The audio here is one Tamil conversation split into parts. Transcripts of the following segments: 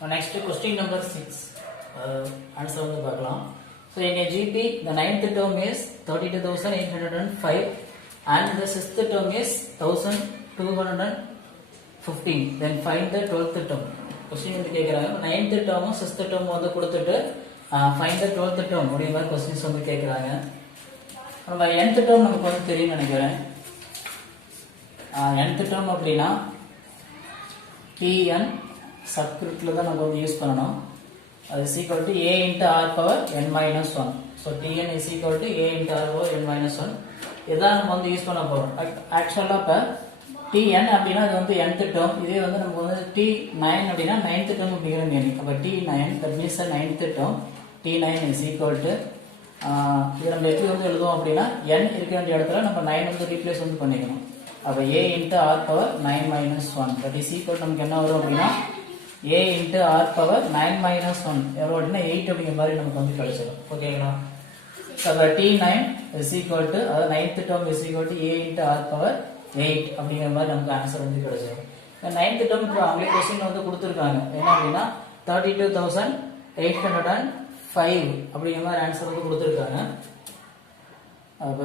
Next question number 6. Answer வந்து பார்க்கலாம். So in a GP, the ninth term is 32,805 and the sixth term is 1,215. Then find the 12th term. Question வந்து கேக்குறாங்க. Ninth term, sixth term வந்து கொடுத்துட்டு find the 12th term அப்படிங்கிற மாதிரி questions வந்து கேக்குறாங்க. நம்ம nth term நமக்கு வந்து தெரியும் நினைக்கிறேன். nth term அப்படின்னா Tn சப்ஸ்கிரிப்ட்ல தான் நம்ம வந்து யூஸ் பண்ணணும். அது is equal to a into r power n minus 1. So Tn is equal to a into r power n minus 1. இதான் நம்ம வந்து யூஸ் பண்ண போறோம். ஆக்சுவலா இப்ப Tn அப்படின்னா அது வந்து nth term. இதே வந்து நமக்கு வந்து T9 அப்படின்னா 9th term அப்படிங்கிற மீனிங். அப்ப T9 that means the 9th term. T9 is equal to இது நம்ம எப்படி வந்து எழுதுவோம் அப்படின்னா n இருக்க வேண்டிய இடத்துல நம்ம 9 வந்து ரீப்ளேஸ் வந்து பண்ணிக்கணும். அப்ப a into r power 9 minus 1 that is equal to நமக்கு என்ன வரும் அப்படின்னா a into r power 9 minus 1 எவ்வளவு அப்படின்னா 8 அப்படிங்கிற மாதிரி நமக்கு வந்து கிடைச்சிடும். ஓகேங்களா? So T9 is equal to அதாவது 9th term is equal to a into r power 8 அப்படிங்கிற மாதிரி நமக்கு ஆன்சர் வந்து கிடைச்சிடும். 9th term இப்போ அவங்களே क्वेश्चन வந்து கொடுத்திருக்காங்க. என்ன அப்படின்னா 32,805 அப்படிங்கிற மாதிரி ஆன்சர் வந்து கொடுத்திருக்காங்க. அப்ப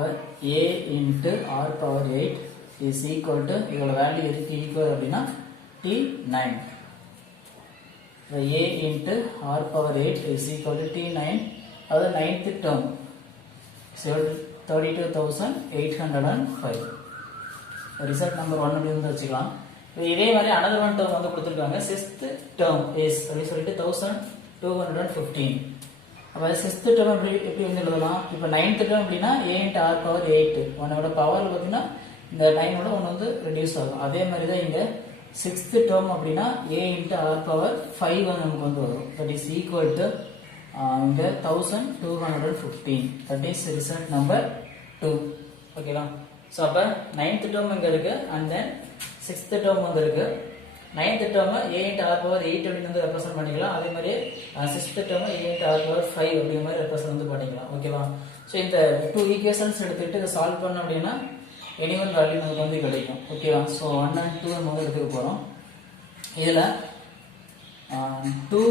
a into r power 8 is equal to இதோட வேல்யூ எதுக்கு ஈக்குவல் அப்படின்னா T9. a into r power 8 is equal to T9. அது 9th term 32,805. ரிசல்ட் நம்பர் 1 அப்படி வந்து வச்சுக்கலாம். இதே மாதிரி another one term வந்து கொடுத்திருக்காங்க. 6th term is அப்படி சொல்லிட்டு 1,215. அப்ப 6th term எப்படி வந்து எழுதலாம்? இப்போ 9th term அப்படின்னா a into r power 8. உன்னோட பவர் பார்த்தீங்கன்னா இந்த 9 ஓட 1 வந்து ரெடியூஸ் ஆகும். அதே மாதிரி தான் இங்க 6th term அப்படின்னா a into r power 5 வந்து நமக்கு வந்து வரும். That is equal to இங்க 1,215. That is result number 2. ஓகேவா? சோ அப்ப 9th term இங்க இருக்கு and then 6th term வந்து இருக்கு. 9th term a into r power 8 அப்படி வந்து ரெப்ரசன்ட் பண்ணிக்கலாம். அதே மாதிரி 6th term a into r power 5 அப்படிங்கிற மாதிரி ரெப்ரசன்ட் வந்து பண்ணிக்கலாம். ஓகேவா? சோ இந்த 2 ஈக்குவேஷன்ஸ் எடுத்துட்டு இத சால்வ் பண்ணோம் அப்படினா எனி ஒன் வேல்யூ நமக்கு வந்து கிடைக்கும். ஓகேவா? சோ 1 and 2 நம்ம எடுத்துக்க போறோம். இதுல 1/2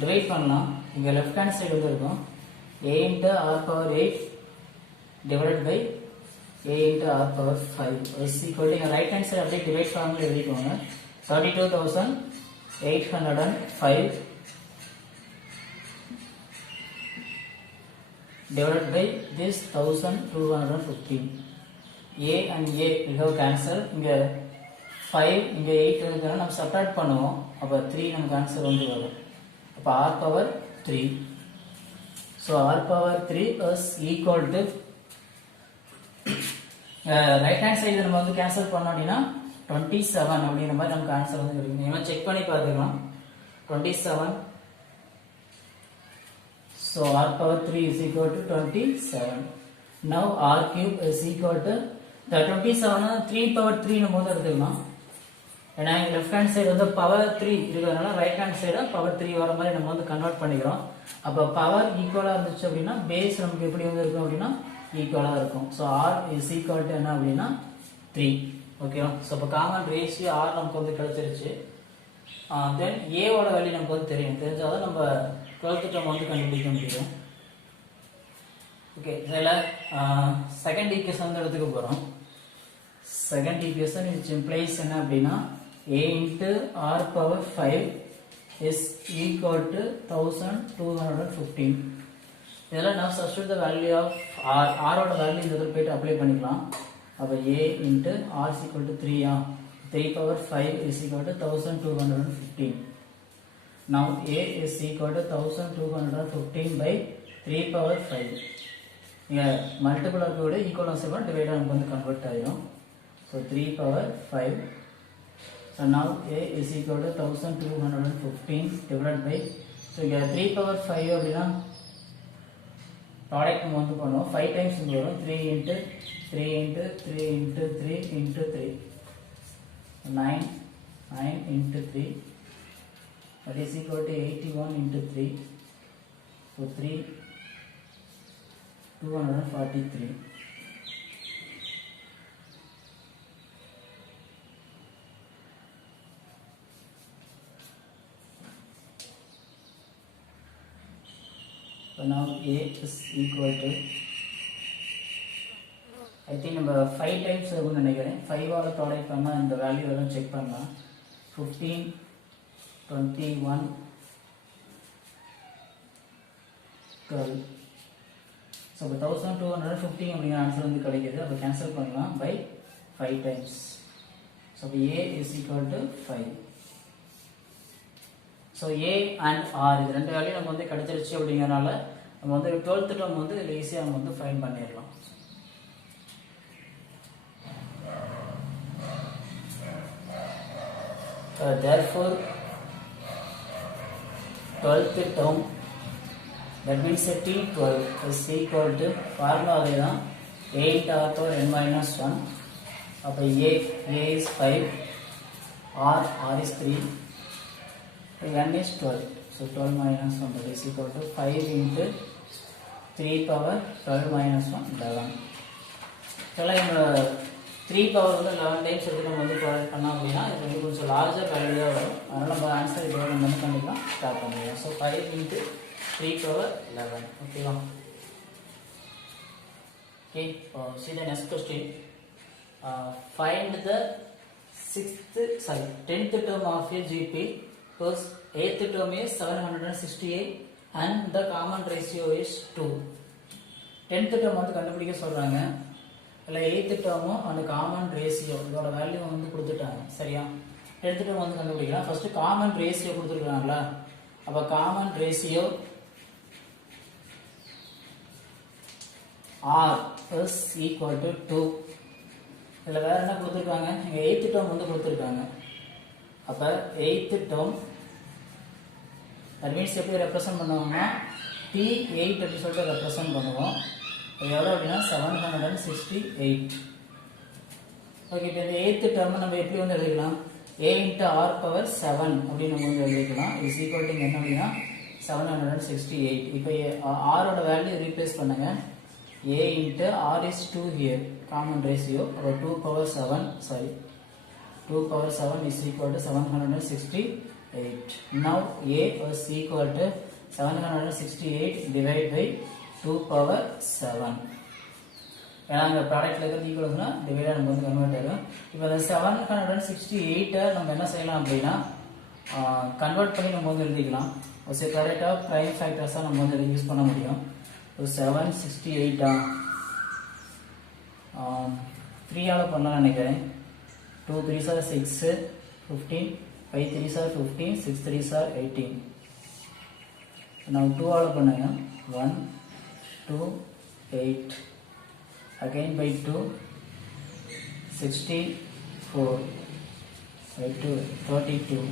டிவைட் பண்ணலாம். இங்க லெஃப்ட் ஹேண்ட் சைடு வந்து இருக்கும் a into r power 8 divided by a into r power 5 is equal to right hand side அப்படியே டிவைட் ஃபார்முலா எழுதிக்கோங்க. 32,805 divided by this 1,215. a and a we have cancel. இங்க 5 இங்க 8 இருக்குனா நம்ம சப்ட்ராக்ட் பண்ணுவோம். அப்ப 3 நமக்கு ஆன்சர் வந்து வரும். அப்ப r power 3. so r power 3 is equal to right hand side நம்ம வந்து கேன்சல் பண்ணோம் அப்படினா 27 அப்படிங்கிற மாதிரி நமக்கு ஆன்சர் வந்து கிடைக்கும். நீங்க செக் பண்ணி பார்த்துக்கலாம். 27. So r power 3 is equal to 27. Now r cube is equal to the 27 3 power 3 நம்ம வந்து எடுத்துக்கலாம். ஏன்னா இங்க லெஃப்ட் ஹேண்ட் சைடு வந்து பவர் 3 இருக்கிறதுனால ரைட் ஹேண்ட் சைடு பவர் 3 வர மாதிரி நம்ம வந்து கன்வர்ட் பண்ணிக்கிறோம். அப்ப பவர் ஈக்குவலா இருந்துச்சு அப்படின்னா பேஸ் நமக்கு எப்படி வந்து இருக்கும் அப்படின்னா ஈக்குவலா இருக்கும். So r is equal to என்ன அப்படின்னா 3. ஓகேவா? சோ அப்ப காமன் ரேஷியோ r நமக்கு வந்து கிடைச்சிருச்சு. தென் a ஓட வேல்யூ நமக்கு வந்து தெரிஞ்சாதான் நம்ம 12th term வந்து கண்டுபிடிக்க முடியும். ஓகே, இதல செகண்ட் ஈக்குவேஷன் வந்து எடுத்துக்க போறோம். செகண்ட் ஈக்குவேஷன் which implies என்ன அப்படினா a into r power 5 is equal to 1,215. இதெல்லாம் நான் substitute the value of r ஓட வேல்யூ இந்த இடத்துல போய்ட்டு அப்ளை பண்ணிக்கலாம். அப்ப a into r is equal to 3 3 power 5 is equal to 1,215. Now a is equal to 1,215 by 3 power 5. Here multiple of the equal and seven divided and convert ஆயிடும். So 3 power 5. So now a is equal to 1,215 divided by, so here 3 power 5 அப்படினா ப்ராடக்ட் நம்ம வந்து பண்ணுவோம். 5 டைம்ஸ் இங்க வரும். 3 into 3 into 3 into 3 into 3 9 into 3 that is equal to 81 into 3. So 3 243. So now A is equal to, I think நம்ம 5 times இருக்கும்னு நினைக்கிறேன். 5 ஆல ப்ராடக்ட் பண்ணா இந்த வேல்யூ எல்லாம் செக் பண்ணலாம். 15 21 12. So 1250 அப்படிங்கிற ஆன்சர் வந்து கிடைக்குது. அப்போ கேன்சல் பண்ணலாம் by 5 times. So A is equal to 5. So A and R இது ரெண்டு வேல்யூ நம்ம வந்து கிடைச்சிருச்சு அப்படிங்கறனால நம்ம வந்து 12th term வந்து ஈஸியா நம்ம வந்து ஃபைண்ட் பண்ணிடலாம். Therefore 12th term, that means T12 is equal to formula அதேதான் 8 r power n minus 1. அப்போ A is 5, R is 3, n is 12. So 12 minus 1, that is equal to 5 into 3 power 12 minus 1, 11. So இந்த 3 power வந்து 11 times எடுத்து நம்ம வந்து ப்ராடக்ட் பண்ணோம் அப்படின்னா இது வந்து கொஞ்சம் லார்ஜர் வேல்யூவாக வரும். அதனால் நம்ம ஆன்சர் இதோட நம்ம என்ன பண்ணிக்கலாம், ஸ்டார்ட் பண்ணிக்கலாம். So 5 into 3 power 11. ஓகேவா? Okay, see the next question. Find the 10th term of a GP whose 8th term is 768 and the common ratio is 2. 10th term வந்து கண்டுபிடிக்க சொல்றாங்க. இல்ல 8th term and common ratio இதோட வேல்யூ வந்து கொடுத்துட்டாங்க. சரியா? 10th term வந்து கண்டுபிடிக்கலாம். First common ratio கொடுத்திருக்காங்கல. அப்ப common ratio R is equal to 2. இதுல வேற என்ன கொடுத்திருக்காங்க, இங்க 8th term வந்து கொடுத்திருக்காங்க. அப்ப 8th term that means எப்படி ரெப்ரசன்ட் பண்ணுவாங்கன்னா P8 அப்படி சொல்லிட்டு ரெப்ரசன்ட் பண்ணுவோம். இது எவ்வளவு அப்படின்னா 768. ஓகே, இப்போ இந்த 8th term நம்ம எப்படி வந்து எழுதிக்கலாம், A into R power 7 அப்படின்னு நம்ம வந்து எழுதிக்கலாம். is equal to என்ன அப்படின்னா 768. இப்போ R ஓட வேல்யூ ரீப்ளேஸ் பண்ணுங்க. A into R is 2 here, common ratio, or 2 power 7, sorry, 2 power 7 is equal to 768. Now A is equal to 768 divided by 2 power 7. ஏன்னா இந்த ப்ராடக்ட்ல இருக்கிறது ஈக்குவல்ஸ்னா டிவைடட் நம்ம வந்து கன்வெர்ட் ஆகும். இப்போ இந்த 768 நம்ம என்ன செய்யலாம் அப்படின்னா கன்வெர்ட் பண்ணி நம்ம வந்து எழுதிக்கலாம். ஒரு சில ப்ராடக்ட் ஆஃப் பிரைம் ஃபேக்டர்ஸாக நம்ம வந்து யூஸ் பண்ண முடியும். 768 3 ஆல பண்ணலாம் நினைக்கிறேன். 2 3s are 6 15, 5 3s are 15, 6 3s are 18. now 2 ஆல பண்ணுங்க. 1 2 8 again by 2 64 by 2 32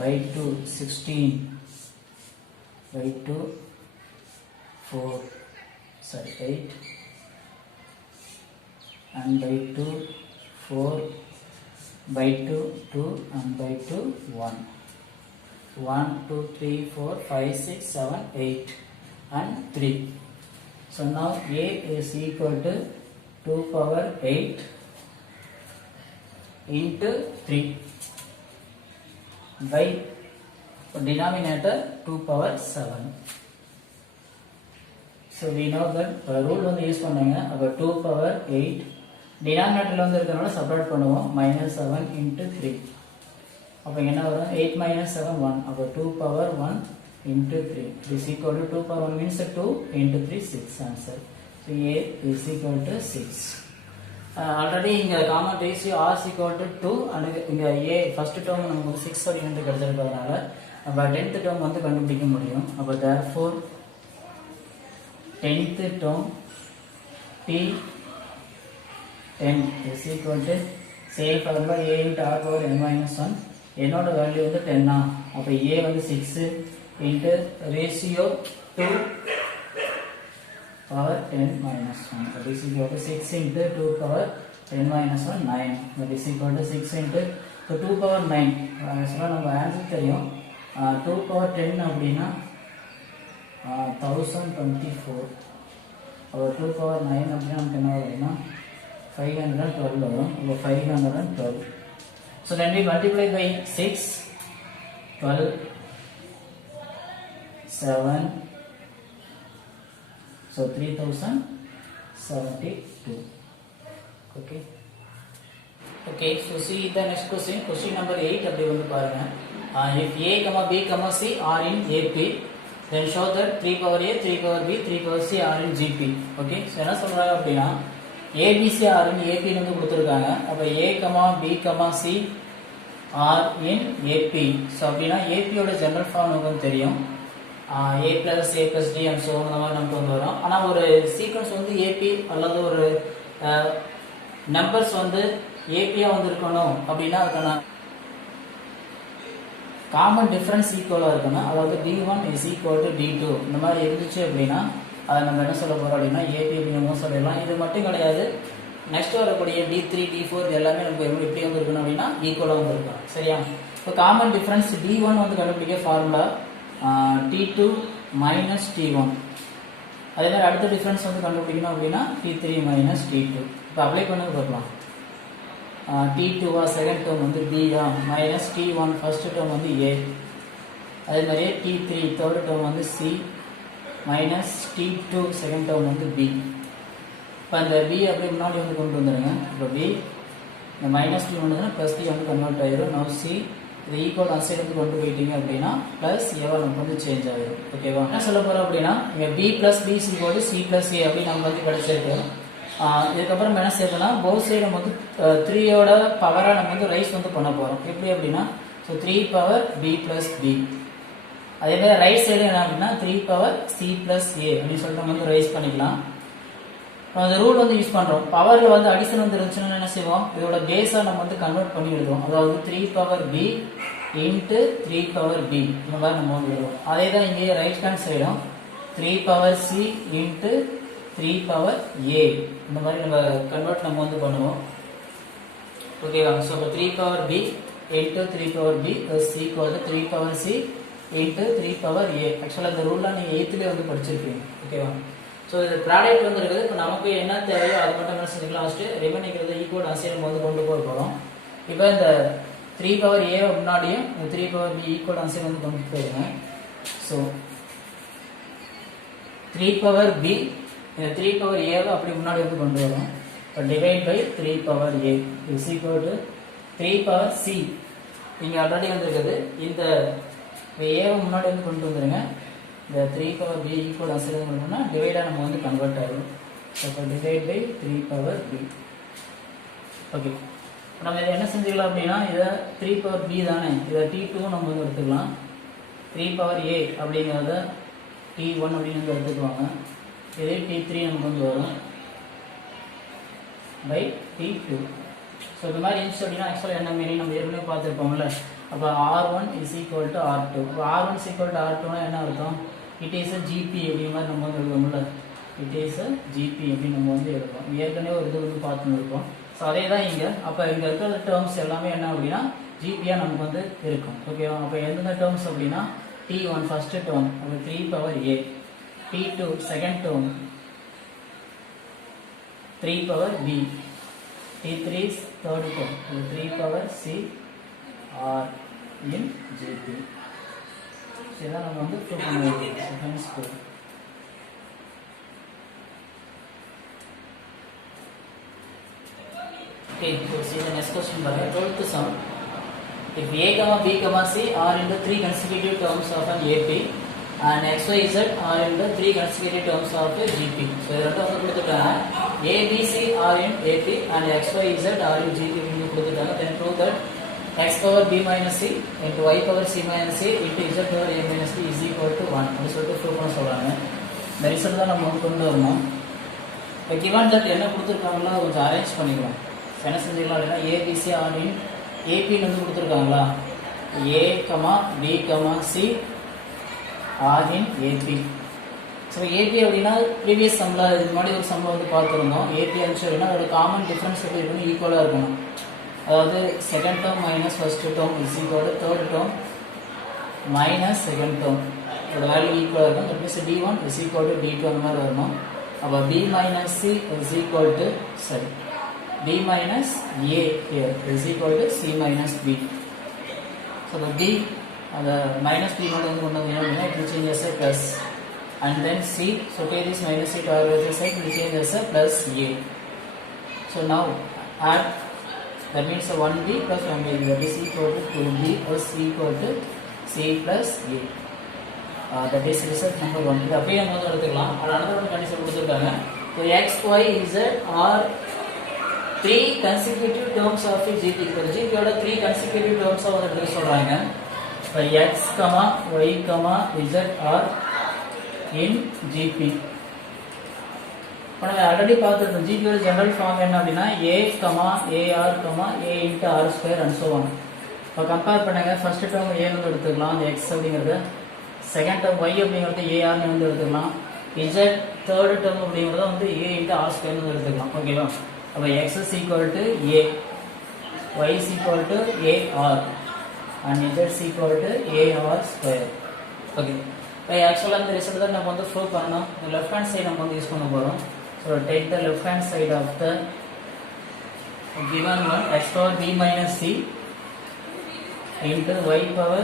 by 2 16 by 2 4 sorry 8 and by 2 4 by 2 2 and by 2 1 1 2 3 4 5 6 7 8 and 3. So now A is equal to 2 power 8 into 3 by denominator 2 power 7. So we know that rule வந்து யூஸ் பண்ணாங்க. அப்ப 2 power 8 denominatorல வந்து இருக்கறனால செப்பரேட் பண்ணுவோம். -7 into 3. அப்ப என்ன வரும், 8 minus 7 1. அப்ப 2 power 1 into 3 is equal to 2 power 1 means 2 into 3 6 answer. So A is equal to 6. Already இங்க common ratio R is equal to 2 and இங்க A first term நமக்கு 6 அப்படினு கிடைச்சிருக்கிறதுனால நம்ம 10th term வந்து கண்டுபிடிக்க முடியும். அப்ப therefore 10th term P10 is equal to same formula A into R power n minus 1. என்னோட வேல்யூ வந்து 10 ஆ, அப்ப A வந்து 6 into ratio 2 power 10 minus 1. That is equal to 6 into 2 power 10 minus 1 9. That is equal to 6 into 2 power 9. So நம்ம ஆன்சர் தெரியும். 2 power 10 அப்படினா 1024. அப்ப 2 power 9 அப்படினா நமக்கு என்ன வரும்னா 512 வரும். அப்ப 512. So then we multiply by 6 12 7 So 3072. Okay. Okay, so see the next question. Question number 8 அப்படி வந்து பாருங்க. If a, b, c are in AP, then show that 3 power a, 3 power b, 3 power c are in GP. Okay, so என்ன சொல்றாங்க அப்படின்னா ABC are in AP னு வந்து கொடுத்திருக்காங்க. அப்ப a, b, c are in AP. So அப்படின்னா AP யோட ஜெனரல் ஃபார்ம் நமக்கு தெரியும். a plus a plus d and so on அந்த மாதிரி நமக்கு வந்து வரும். ஆனா ஒரு சீக்வென்ஸ் வந்து AP அல்லது ஒரு நம்பர்ஸ் வந்து ஏபியா வந்து இருக்கணும் அப்படின்னா அதுக்கான காமன் டிஃபரன்ஸ் ஈக்குவலா இருக்கணும். அதாவது d1 is equal to d2 இந்த மாதிரி இருந்துச்சு அப்படின்னா அதை நம்ம என்ன சொல்ல போறோம் அப்படின்னா ஏபி அப்படின்னு சொல்லலாம். இது மட்டும் கிடையாது, நெக்ஸ்ட் வரக்கூடிய d3 d4 இது எல்லாமே நமக்கு எப்படி வந்து இருக்கணும் அப்படின்னா ஈக்குவலா வந்து இருக்கும். சரியா? இப்போ காமன் டிஃபரன்ஸ் d1 வந்து கண்டுபிடிக்க ஃபார்முலா t2 minus t1. அதே மாதிரி அடுத்த டிஃபரன்ஸ் வந்து கண்டுபிடிக்கணும் அப்படின்னா t3 minus t2. இப்போ அப்ளை பண்ணி பார்க்கலாம். t2 செகண்ட் டேர்ம் வந்து b தான், மைனஸ் t1 ஃபர்ஸ்ட் டேர்ம் வந்து a. அதே மாதிரி t3 தேர்ட் டேர்ம் வந்து c, minus t2 second term வந்து b. இப்போ இந்த b அப்படியே முன்னாடி வந்து கொண்டு வந்துடுங்க. இப்போ b இந்த மைனஸ் b வந்ததுன்னா ப்ளஸ் b வந்து கன்வெர்ட் ஆயிடும். நவ் c இது ஈக்குவல் அந்த சைடு வந்து கொண்டு போயிட்டீங்க அப்படின்னா ப்ளஸ் ஏவா நமக்கு வந்து சேஞ்ச் ஆயிடும். ஓகேவா? என்ன சொல்ல போறோம் அப்படின்னா இங்கே b plus b is equal to c plus a அப்படி நமக்கு வந்து கிடைச்சிருக்கு. இதுக்கப்புறம் என்ன செய்யலாம், போத் சைடு நம்ம வந்து 3யோட பவரா நம்ம வந்து ரைஸ் வந்து பண்ண போறோம். எப்படி அப்படின்னா so 3 power b plus b. அதே மாதிரி ரைட் சைடு என்ன அப்படின்னா 3 பவர் c plus a அப்படின்னு சொல்லிட்டு நம்ம வந்து ரைஸ் பண்ணிக்கலாம். அந்த ரூல் வந்து யூஸ் பண்றோம். பவர்ல வந்து அடிஷன் வந்து இருந்துச்சுன்னா என்ன செய்வோம், இதோட பேஸா நம்ம வந்து கன்வெர்ட் பண்ணி எழுதுவோம். அதாவது 3 power b into 3 power b இந்த மாதிரி நம்ம வந்து எழுதுவோம். அதே தான் இங்கே ரைட் ஹேண்ட் சைடும் 3 power c into 3 power a இந்த மாதிரி நம்ம கன்வெர்ட் நம்ம வந்து பண்ணுவோம். ஓகேவா? ஸோ இப்போ 3 power b into 3 power b is equal to 3 power c into 3 power a. ஆக்சுவலாக இந்த ரூல்லாம் நீங்கள் 8th வந்து படிச்சிருப்பீங்க. ஓகேவா? ஸோ இது ப்ராடக்ட் வந்து இருக்குது. இப்போ நமக்கு என்ன தேவையோ அது மட்டும் என்ன செஞ்சுக்கலாம், லாஸ்ட்டு ரிமைனிங்கிறது ஈக்குவல் ஆன்சர் நம்ம வந்து கொண்டு போக போகிறோம். இப்போ இந்த 3 பவர் a முன்னாடியும் 3 பவர் b ஈக்குவல் ஆன்சர் வந்து கொண்டு போயிருங்க. ஸோ 3 பவர் b இந்த 3 பவர் a அப்படி முன்னாடி வந்து கொண்டு வரும். இப்போ divide by 3 power a is equal to 3 power c. இங்கே ஆல்ரெடி வந்து இருக்குது. இந்த a முன்னாடி வந்து கொண்டு வந்துருங்க. இந்த 3 பவர் b ஈக்குவல் ஆன்சர் வந்து பண்ணோம்னா டிவைடாக நம்ம வந்து கன்வெர்ட் ஆகும். இப்போ divide by 3 power b. Okay, நம்ம இதை என்ன செஞ்சுக்கலாம் அப்படின்னா இதை 3 பவர் b தானே, இதை t2 நம்ம வந்து எடுத்துக்கலாம். 3 பவர் a அப்படிங்கிறத t1 அப்படின்னு எடுத்துக்குவாங்க. இதே t3 நமக்கு வந்து வரும் பை t2. ஸோ இந்த மாதிரி இருந்துச்சு அப்படின்னா ஆக்சுவலாக என்ன மீனிங் நம்ம ஏற்கனவே பார்த்துருப்போம்ல. அப்போ r1 is equal to r2. இப்போ r1 இஸ் ஈக்குவல் டு r2னா என்ன அர்த்தம், இட் இஸ் a gp அப்படிங்கிற மாதிரி நம்ம வந்து எழுதுவோம்ல. இட் இஸ் a gp அப்படின்னு நம்ம வந்து எழுதுவோம். ஏற்கனவே ஒரு இது வந்து பார்த்துன்னு இருக்கோம். ஸோ அதே தான் இங்கே. அப்போ இங்கே இருக்கிற டேர்ம்ஸ் எல்லாமே என்ன அப்படின்னா ஜிபியாக நமக்கு வந்து இருக்கும். ஓகேவா? அப்போ எந்தெந்த டேர்ம்ஸ் அப்படின்னா t1 ஃபர்ஸ்ட் டேர்ம், அப்போ 3 power a, t2 second term 3 power b, t3 third term 3 power c are in gp. So இதான் நம்ம வந்து ப்ரூவ் பண்ண வேண்டியது. Hence prove. Okay, so see the next question. By 12th sum, if a, b, c are in the 3 consecutive terms of an AP and x, y, z are in the 3 consecutive terms of a GP. So இரண்டு வந்து கொடுத்துட்டாங்க. a, b, c are in AP and x, y, z are in GP ன்னு கொடுத்துட்டாங்க. Then prove that x power b minus c into y power c minus a into z power a minus b is equal to 1 அப்படி சொல்லிட்டு ப்ரூவ் பண்ண சொல்றாங்க. இந்த ரிசல்ட் தான் நம்ம கொண்டு வரணும். இப்போ given that என்ன கொடுத்துருக்காங்களோ கொஞ்சம் அரேஞ்ச் பண்ணிக்கலாம். என்ன செஞ்சுக்கலாம் அப்படின்னா ஏபிசி ஆர் இன் ஏபின்னு வந்து கொடுத்துருக்காங்களா, A comma B comma C are in AB. So AB அப்படின்னா ப்ரீவியஸ் சம்மில் இது முன்னாடி ஒரு சம்மில் வந்து பார்த்துருந்தோம். ஏபி இருந்துச்சு அப்படின்னா அதோட காமன் டிஃப்ரென்ஸ் எப்படி இருக்கணும், ஈக்குவலாக இருக்கணும். அதாவது second term minus first term is equal to third term minus second term அதோட வேல்யூ ஈக்குவலாக இருக்கும். That means d1 is equal to d2 அந்த மாதிரி வரணும். அப்போ b minus C is equal to சரி b minus a here is equal to c minus b. So the b the minus b மட்டும் வந்து கொண்டு வந்தீங்கன்னா it will change as a plus. and then c, so take this minus c to other side, will change as a plus a. So now add, that means 1b plus 1b, that is equal to 2b plus equal to c plus a. That is result number 1. இது அப்படியே நம்ம வந்து எடுத்துக்கலாம். another one condition கொடுத்திருக்காங்க. So x, y, z are 3 consecutive terms of a GP. இப்போ GP ஓட 3 consecutive terms வந்து எடுத்து சொல்றாங்க. So x, y, z are in GP. இப்போ நம்ம ஆல்ரெடி பார்த்துருக்கோம் GP ஓட ஜெனரல் ஃபார்ம் என்ன அப்படின்னா a, ar, a into r square and so on. இப்போ கம்பேர் பண்ணுங்க, ஃபர்ஸ்ட் டேர்ம் a வந்து எடுத்துக்கலாம், அந்த x அப்படிங்கிறது. செகண்ட் டேர்ம் y அப்படிங்கிறது ar னு வந்து எடுத்துக்கலாம். z தேர்ட் டேர்ம் அப்படிங்கிறது வந்து a into r square னு எடுத்துக்கலாம். ஓகேவா? அப்ப x is equal to a, y is equal to ar and z is equal to ar square. Okay. இப்போ ஆக்சுவலா இந்த ரிசல்ட் தான் நம்ம வந்து ப்ரூவ் பண்ணோம். இந்த லெஃப்ட் ஹேண்ட் சைடு நம்ம வந்து யூஸ் பண்ண போறோம். So take the left hand side of the given one, x power b minus c into y power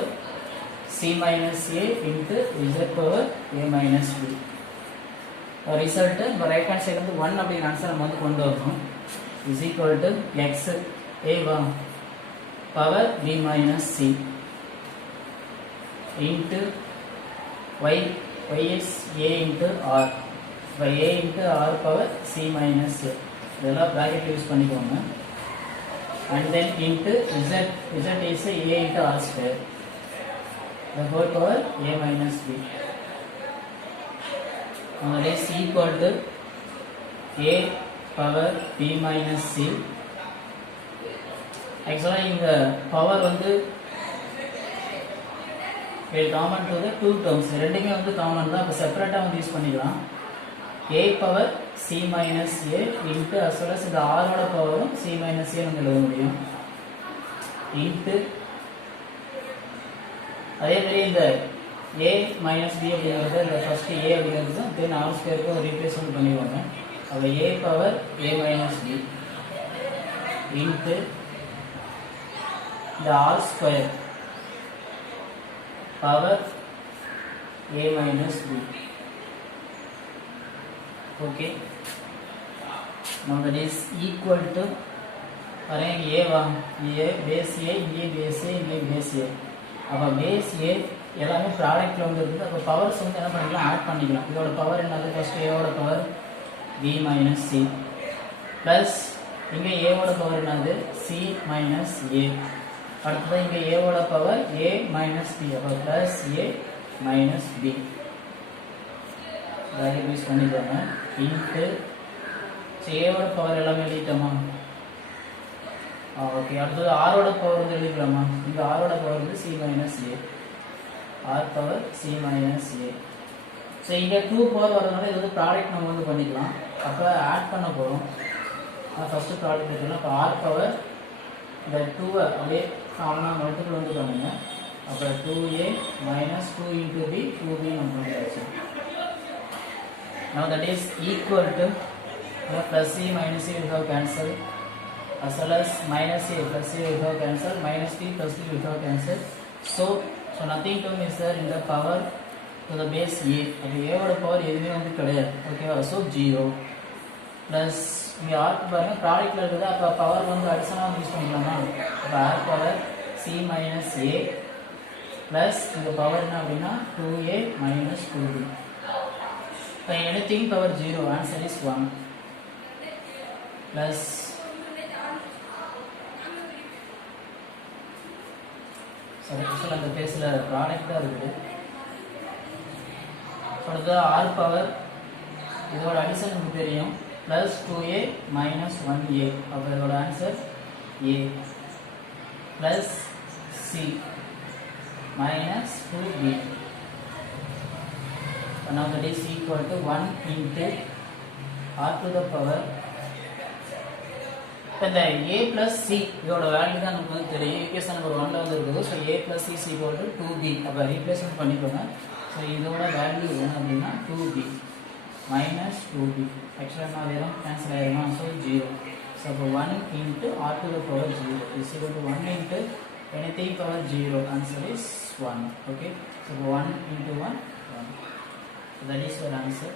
c minus a into z power a minus b. Result இப்போ ரைட் ஹேண்ட் சைடு வந்து 1 அப்படிங்கிற ஆன்சர் நம்ம வந்து கொண்டு வரணும். is equal to x a power b minus c into y is a into r by a into r power c minus a. இதெல்லாம் பிராக்கெட் யூஸ் பண்ணிக்கோங்க. and then into z is a into r square, the whole power a minus b. That is equal to a power b minus c. Actually in the power வந்து will common to the two terms, ரெண்டுமே வந்து காமன் தான். அப்ப செப்பரேட்டா வந்து யூஸ் பண்ணிக்கலாம். a power c minus a into as well as இந்த r ஓட பவரும் c minus a வந்து எழுத முடியும். into அதே மாதிரி இந்த a minus b அப்படிங்கிறது இந்த ஃபர்ஸ்ட் a அப்படிங்கிறது தென் r ஸ்கொயருக்கு ரீப்ளேஸ்மென்ட் பண்ணிடுவாங்க. அப்ப a power a minus b into the r square power a minus b. Okay, now that is equal to பாருங்க a வா, a base a, இங்கே base a, இங்கே base a. அப்ப base a எல்லாமே ப்ராடக்ட்ல வந்து இருக்குது. அப்ப பவர்ஸ் வந்து என்ன பண்ணிக்கலாம், ஆட் பண்ணிக்கலாம். இதோட பவர் என்னது, ஃபர்ஸ்ட் a ஓட power b minus c plus இங்க a ஓட பவர் என்னது c minus a. அடுத்து இங்க a ஓட பவர் a minus b. அப்ப plus a minus b. Value use பண்ணிக்கோங்க. into a ஓட பவர் எல்லாமே எழுதிட்டோமா? ஓகே. அடுத்து r ஓட பவர் வந்து எழுதிக்கலாமா? இங்க r ஓட பவர் வந்து c minus a, r power c minus a. So இங்க 2 பவர் வரதுனால இது வந்து ப்ராடக்ட் நம்ம வந்து பண்ணிக்கலாம். அப்ப ஆட் பண்ண போறோம். ஃபர்ஸ்ட் ப்ராடக்ட் எடுத்துக்கலாம். அப்ப r பவர் இந்த 2 அப்படியே காமனா மல்டிபிள் வந்து பண்ணுங்க. அப்ப 2a minus 2 into b, 2b நம்ம பண்ணியாச்சு. Now that is equal to plus c minus c will have cancel, as well as minus a plus c will have cancel, minus b plus b will have cancel. So nothing term is there in the power to the base a. அப்ப a ஓட பவர் எதுவுமே வந்து கிடையாது. ஓகேவா? so 0 plus இங்க r பாருங்க ப்ராடக்ட்ல இருக்குது. அப்ப பவர் வந்து அடிஷனலா யூஸ் பண்ணிக்கலாமா? அப்ப r power c minus a plus இந்த பவர் என்ன அப்படினா 2a minus 2b. So anything power 0, answer is 1 plus sorry அந்த பேஸ்ல ப்ராடக்ட் தான் இருக்குது. அடுத்து r பவர் இதோட அடிஷன் நமக்கு தெரியும் plus 2a minus 1a. அப்ப இதோட answer a plus c minus 2b. Now that is equal to 1 into r to the power. இந்த a plus c இதோட வேல்யூ தான் நமக்கு வந்து தெரியும். ஈக்குவேஷன் நம்பர் 1ல வந்து இருக்குது. so a plus c is equal to 2b. அப்ப ரீப்ளேஸ்மென்ட் பண்ணிக்கோங்க. so இதோட வேல்யூ என்ன அப்படினா 2b minus 2b. ஆக்சுவலா நான் இதெல்லாம் கேன்சல் ஆயிடுமா? so 0. so 1 into r to the power 0 is equal to 1 into anything power 0. answer is 1. okay, so 1 into 1 1. That is your answer.